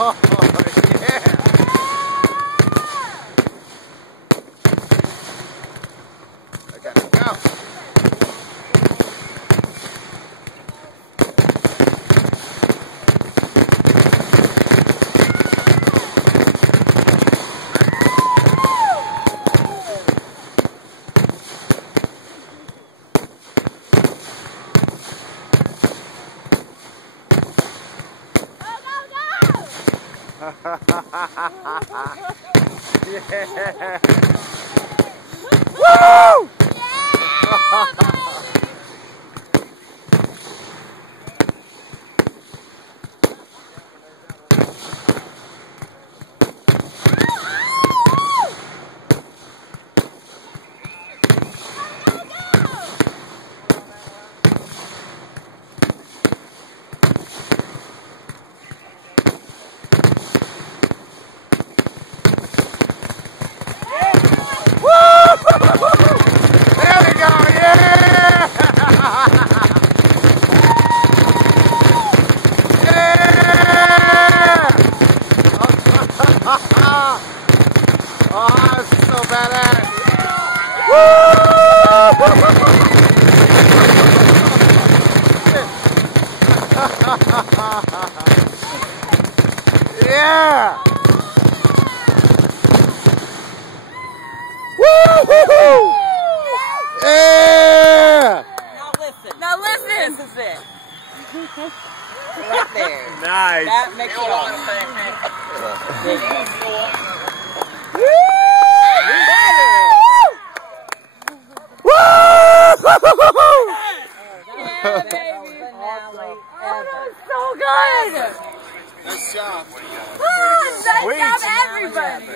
Oh, yeah. Okay, go. Yeah. Woo! There we go, yeah! Yeah! Oh, this is so badass! Woo! Yeah! Woo-hoo-hoo! Yeah! Now listen. This is it. Right there. Nice. That makes it all. So good! Nice job. Nice job, everybody!